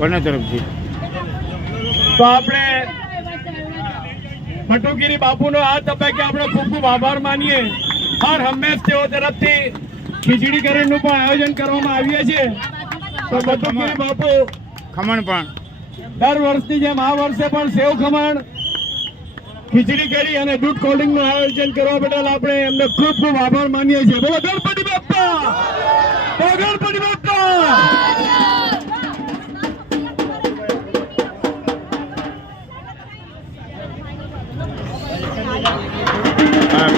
કોના તરફથી? તો આપણે ભટુગીરી બાપુનો આ તબક્કે આપણે ખૂબ ખૂબ આભાર માનીએ. હર હંમેશ તેઓ તરફથી ખીચડી કરેનું પણ આયોજન કરવામાં આવ્યું છે. તો ભટુગીરી બાપુ ખમણ પણ દર વર્ષની જેમ આ વર્ષે પણ સેવ ખમણ, ખીચડી કઢી અને દૂધ કોલ્ડ નું આયોજન કરવા બદલ આપણે એમને ખૂબ ખૂબ આભાર માનીએ છીએ. બોલો ગણપતિ બાપ્પા, બોલો ગણપતિ બાપ્પા.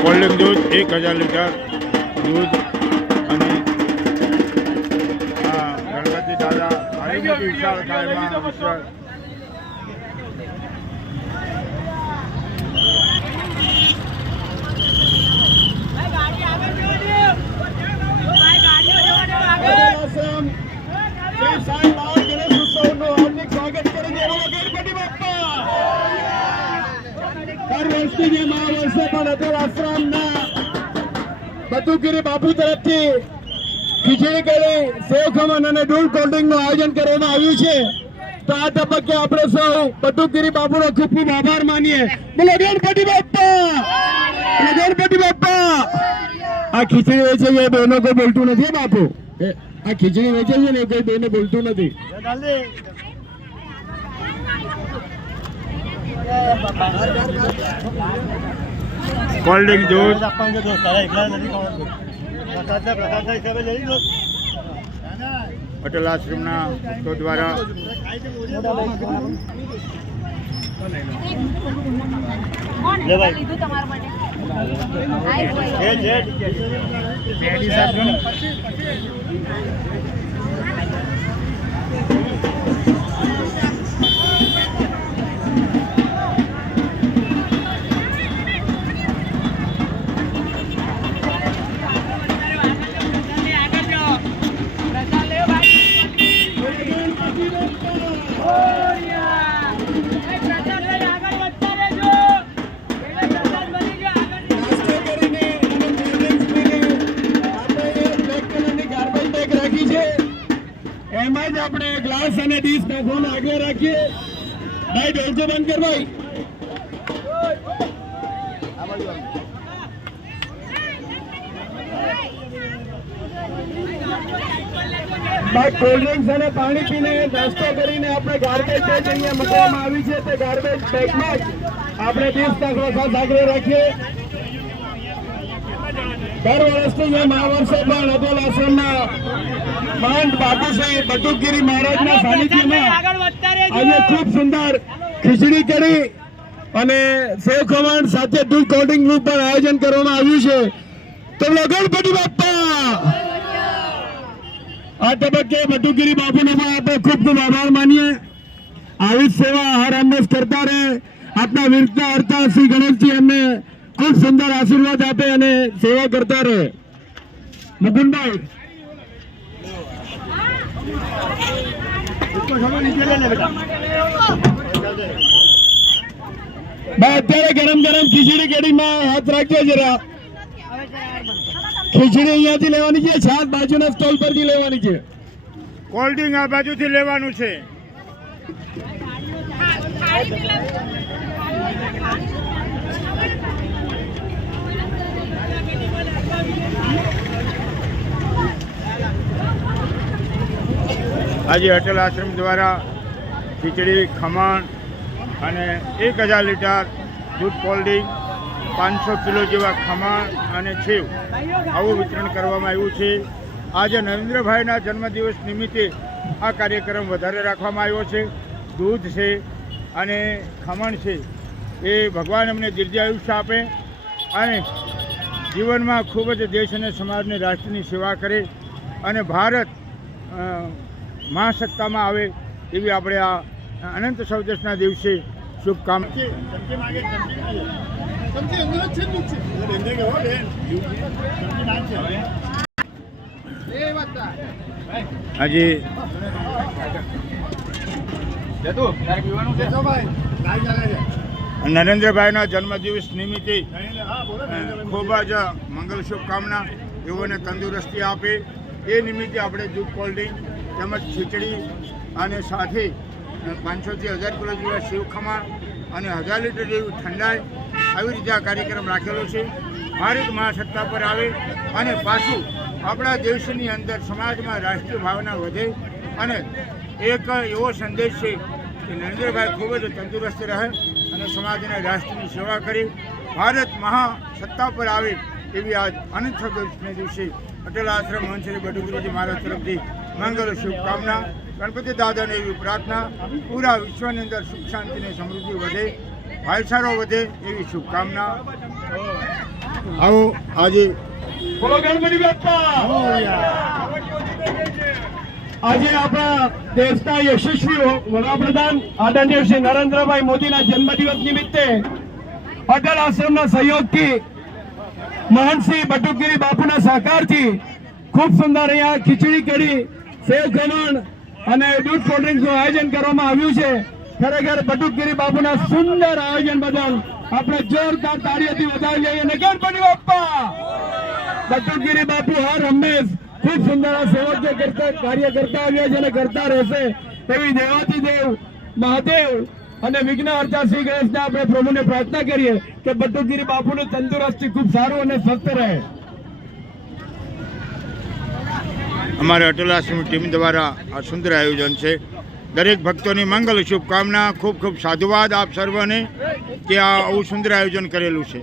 કોલ્ડ દૂધ 1000 લીટર દૂધ અને ગણપતિ દાદા આવી બધી વિશાળ કાયમાં વિશાળ ભટુગીરી બાપુ તરફથી ખીચડી કઢી, સેવ ખમણ અને દૂધ કોલ્ડ નું આયોજન કરવામાં આવ્યું છે. તો આ તબક્કે આપણે સૌ ભટુગીરી બાપુનો ખૂબ ખૂબ આભાર માનીએ. બોલો ગણપતિ બાપ્પા, બોલો ગણપતિ બાપ્પા. આ ખીચડી વેચે છે બહેનો કોઈ બોલતું નથી બાપુ. આ ખીચડી વેચે છે ને કોઈ બહેનો બોલતું નથી. કોલ્ડ ડ્રિંક દૂધ પટેલ આશ્રમના ભક્તો દ્વારા એમાં જ આપણે ગ્લાસ અને ડીશ નાખવાનું આગળ રાખીએ. ભાઈ ઢોલકો બંધ કર ભાઈ. બાદ કોલ્ડ ડ્રિંક્સ અને પાણી પીને નાસ્તો કરીને આપણે ગાર્બેજ બેગ અહીંયા મૂકવામાં આવી છે. તે ગાર્બેજ બેગમાં જ આપણે ડીશ નાખવા આગળ રાખીએ. દર વર્ષની જેમ આ વર્ષે પણ અતુલ આશ્રમના મહંત બાપુશ્રી ભટુગીરી મહારાજના સાનિધ્યમાં આજે ખૂબ સુંદર ખીચડી કઢી અને સેવ ખમણ સાથે દૂધ કોલ્ડ ડ્રિંક નું પણ આયોજન કરવામાં આવ્યું છે. તો ગણપતિ બાપ્પા. આ તબક્કે ભટુગીરી બાપુનો પણ આપણે ખૂબ ખૂબ આભાર માનીએ. આવી જ સેવા હર હંમેશ કરતા રહે. આપણા વીરતા હરતા શ્રી ગણેશજી એમને ખૂબ સુંદર આશીર્વાદ આપે અને સેવા કરતા રહે. મુકુંદભાઈ અત્યારે ગરમ ગરમ ખીચડી કઢીમાં હાથ રાખજો જરા. ખીચડી અહીંયાથી લેવાની છે, છાશ બાજુના સ્ટોલ પરથી લેવાની છે, કોલ્ડ ડ્રિંક આ બાજુથી લેવાનું છે. આજે અટલ આશ્રમ દ્વારા ખીચડી, ખમણ અને 1000 લીટર દૂધ કોલ્ડ ડ્રિંક, 500 કિલો જેવા ખમણ અને સેવ આવું વિતરણ કરવામાં આવ્યું છે. આજે નરેન્દ્રભાઈના જન્મદિવસ નિમિત્તે આ કાર્યક્રમ વધારે રાખવામાં આવ્યો છે. દૂધ છે અને ખમણ છે એ ભગવાન અમને દીર્ઘાયુષ્ય આપે અને જીવનમાં ખૂબ જ દેશ અને સમાજને રાષ્ટ્રની સેવા કરે અને ભારત મહાસત્તામાં આવે એવી આપણે આ અનંત ચૌદશના દિવસે શુભકામના. આજે નરેન્દ્રભાઈના જન્મદિવસ નિમિત્તે ખૂબ જ મંગલ શુભકામના. એઓને તંદુરસ્તી આપે એ નિમિત્તે આપણે દૂધ કોલ્ડ ડ્રિંક તેમજ ખીચડી અને સાથે 500થી 1000 કિલો જેવા સેવ ખમણ અને 1000 લીટર જેવી ઠંડાઈ આવી રીતે આ કાર્યક્રમ રાખેલો છે. ભારત મહાસત્તા પર આવે અને પાછું આપણા દેશની અંદર સમાજમાં રાષ્ટ્રીય ભાવના વધે અને એક એવો સંદેશ છે કે નરેન્દ્રભાઈ ખૂબ જ તંદુરસ્ત રહે અને સમાજના રાષ્ટ્રની સેવા કરી ભારત મહાસત્તા પર આવે એવી આજ અનંત ચતુર્દશીના દિવસે પટેલ આશ્રમ મહંત બટુકરીજી મહારાજ તરફથી મંગલ શુભકામના. ગણપતિ દાદાને એવી પ્રાર્થના પૂરા વિશ્વની અંદર સુખ શાંતિ અને સમૃદ્ધિ વધે, ભાઈચારો વધે એવી શુભકામના. આવો આજે બોલો ગણપતિ બાપ્પા. આજે આપણા દેશના યશસ્વી વડાપ્રધાન આદરણીય શ્રી નરેન્દ્રભાઈ મોદીના જન્મદિવસ નિમિત્તે પટેલ આશ્રમના સહયોગથી મહંતશ્રી બટુકગીરી બાપુના સહકારથી ખૂબ સુંદર અહીંયા ખીચડી કઢી, સેવ ખમણ અને દૂધ કોલ્ડ ડ્રિંક્સનું આયોજન કરવામાં આવ્યું છે. ખરેખર બટુકગીરી બાપુના સુંદર આયોજન બદલ આપણે જોરદાર તાળીઓથી વધાવી લઈએ અને ગણપતિ બાપ્પા. બટુકગીરી બાપુ હર હંમેશ ખૂબ સુંદર સેવકીય કાર્ય કરતા આવ્યા છે અને કરતા રહેશે એવી દેવાતીદેવ મહાદેવ અને વિઘ્નહર્તા શ્રી ગણેશને આપણે પ્રભુને પ્રાર્થના કરીએ કે બટુકગીરી બાપુની તંદુરસ્તી ખૂબ સારું અને સ્વસ્થ રહે. અમારા અટલ આશ્રમ ટીમ દ્વારા આ સુંદર આયોજન છે. દરેક ભક્તોની મંગલ શુભકામના. ખૂબ ખૂબ સાધુવાદ આપ સર્વને કે આ આવું સુંદર આયોજન કરેલું છે.